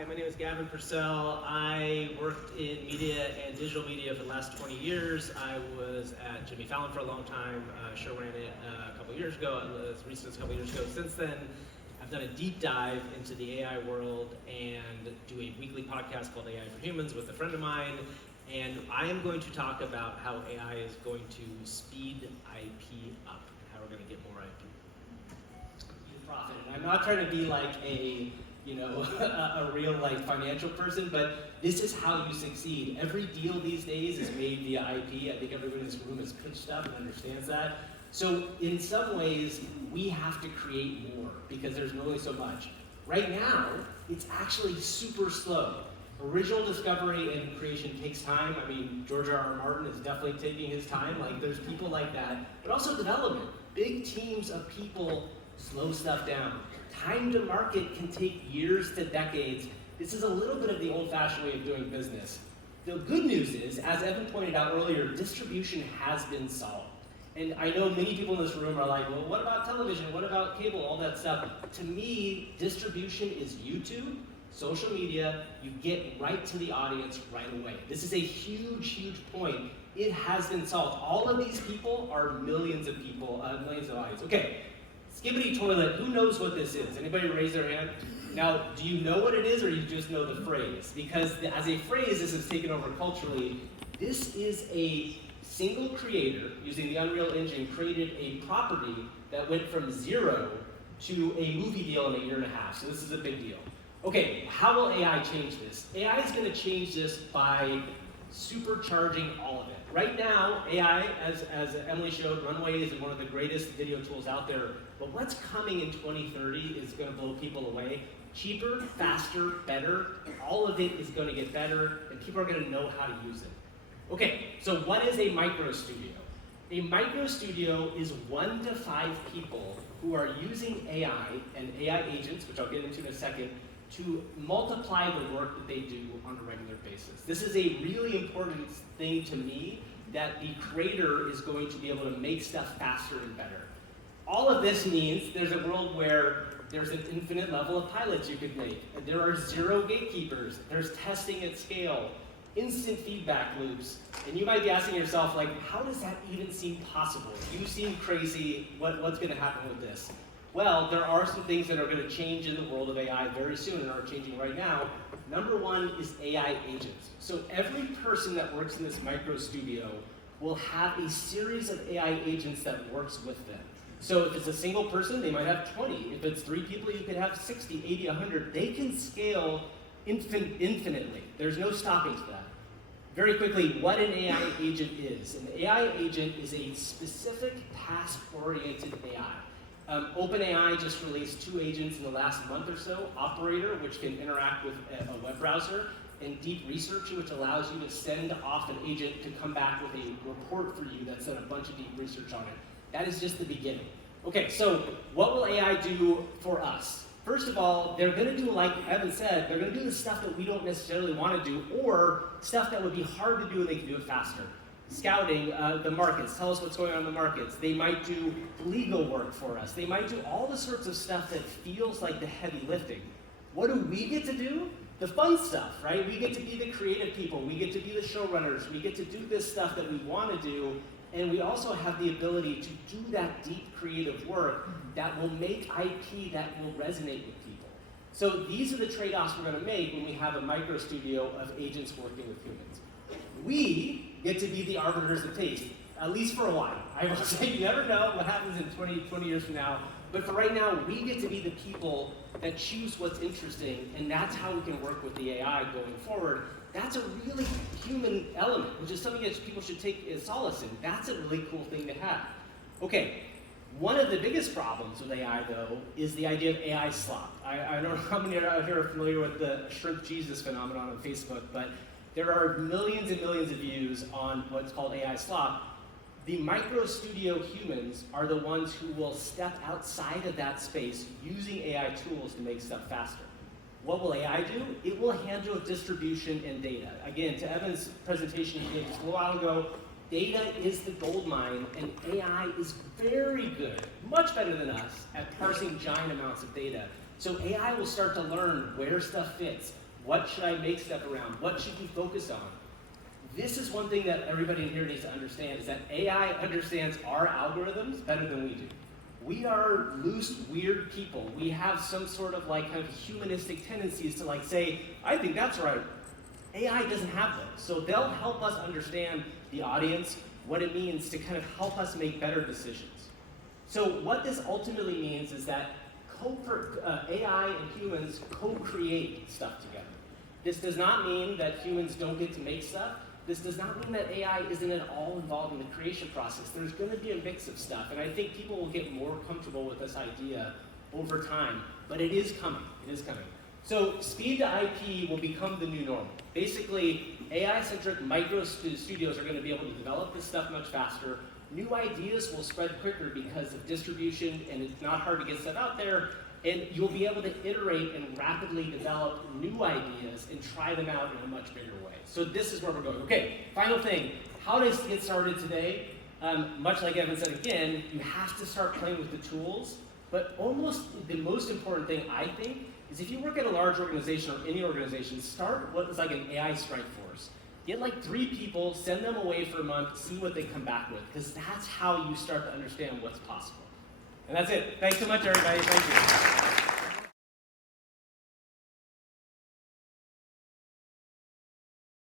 Hi, my name is Gavin Purcell. I worked in media and digital media for the last 20 years. I was at Jimmy Fallon for a long time, show ran it a couple years ago, as recent as a couple years ago. Since then, I've done a deep dive into the AI world and do a weekly podcast called AI for Humans with a friend of mine. And I am going to talk about how AI is going to speed IP up, how we're going to get more IP. Profit. And I'm not trying to be like a a real financial person, but this is how you succeed. Every deal these days is made via IP. I think everyone in this room has pitched up and understands that. So in some ways, we have to create more because there's only so much. Right now, it's actually super slow. Original discovery and creation takes time. I mean, George R.R. Martin is definitely taking his time. There's people like that, but also development. Big teams of people slow stuff down. Time to market can take years to decades. This is a little bit of the old-fashioned way of doing business. The good news is, as Evan pointed out earlier, distribution has been solved. And I know many people in this room are like, well, what about television? What about cable? All that stuff. To me, distribution is YouTube, social media. You get right to the audience right away. This is a huge, huge point. It has been solved. All of these people are millions of people, millions of audience. Okay. Skibbity toilet, who knows what this is? Anybody raise their hand? Now, do you know what it is or you just know the phrase? Because as a phrase, this has taken over culturally. This is a single creator, using the Unreal Engine, created a property that went from 0 to a movie deal in a year and a half. So this is a big deal. Okay, how will AI change this? AI is going to change this by supercharging all of it. Right now, AI, as Emily showed, Runway is one of the greatest video tools out there. But what's coming in 2030 is going to blow people away. Cheaper, faster, better. All of it is going to get better, and people are going to know how to use it. Okay, so what is a micro studio? A micro studio is 1 to 5 people who are using AI and AI agents, which I'll get into in a second, to multiply the work that they do on a regular basis. This is a really important thing to me, that the creator is going to be able to make stuff faster and better. All of this means there's a world where there's an infinite level of pilots you could make. There are 0 gatekeepers. There's testing at scale, instant feedback loops. And you might be asking yourself, how does that even seem possible? You seem crazy. What's going to happen with this? Well, there are some things that are going to change in the world of AI very soon and are changing right now. Number 1 is AI agents. So every person that works in this micro studio will have a series of AI agents that works with them. So if it's a single person, they might have 20. If it's 3 people, you could have 60, 80, 100. They can scale infinitely. There's no stopping to that. Very quickly, what an AI agent is. An AI agent is a specific task-oriented AI. OpenAI just released 2 agents in the last month or so. Operator, which can interact with a web browser, and Deep Researcher, which allows you to send off an agent to come back with a report for you that's done a bunch of deep research on it. That is just the beginning. Okay, so what will AI do for us? First of all, they're going to do, like Evan said, they're going to do the stuff that we don't necessarily want to do, or stuff that would be hard to do and they can do it faster. Scouting the markets, tell us what's going on in the markets. They might do legal work for us. They might do all the sorts of stuff that feels like the heavy lifting. What do we get to do? The fun stuff, right? We get to be the creative people. We get to be the showrunners. We get to do this stuff that we want to do. And we also have the ability to do that deep creative work that will make IP that will resonate with people. So these are the trade-offs we're going to make when we have a micro studio of agents working with humans. We get to be the arbiters of taste, at least for a while. I will say you never know what happens in 20 years from now, but for right now, we get to be the people that choose what's interesting, and that's how we can work with the AI going forward. That's a really human element, which is something that people should take solace in. That's a really cool thing to have. Okay, one of the biggest problems with AI, though, is the idea of AI slop. I don't know how many out here are familiar with the Shrimp Jesus phenomenon on Facebook, but there are millions and millions of views on what's called AI slop. The micro studio humans are the ones who will step outside of that space using AI tools to make stuff faster. What will AI do? It will handle distribution and data. Again, to Evan's presentation he gave just a little while ago, data is the gold mine, and AI is very good, much better than us, at parsing giant amounts of data. So AI will start to learn where stuff fits, What should I make stuff around? What should you focus on? This is one thing that everybody in here needs to understand, is that AI understands our algorithms better than we do. We are loose, weird people. We have some sort of like kind of humanistic tendencies to like say, I think that's right. AI doesn't have those. So they'll help us understand the audience, what it means to kind of help us make better decisions. So what this ultimately means is that AI and humans co-create stuff together. This does not mean that humans don't get to make stuff. This does not mean that AI isn't at all involved in the creation process. There's going to be a mix of stuff, and I think people will get more comfortable with this idea over time, but it is coming. It is coming. So speed to IP will become the new normal. Basically, AI-centric micro studios are going to be able to develop this stuff much faster. New ideas will spread quicker because of distribution, and it's not hard to get stuff out there, and you'll be able to iterate and rapidly develop new ideas and try them out in a much bigger way. So this is where we're going. Okay, final thing, how to get started today. Much like Evan said again, you have to start playing with the tools, but almost the most important thing, I think, is if you work at a large organization or any organization, start what is like an AI strike force. Get like 3 people, send them away for a month, see what they come back with, because that's how you start to understand what's possible. And that's it. Thanks so much, everybody. Thank you.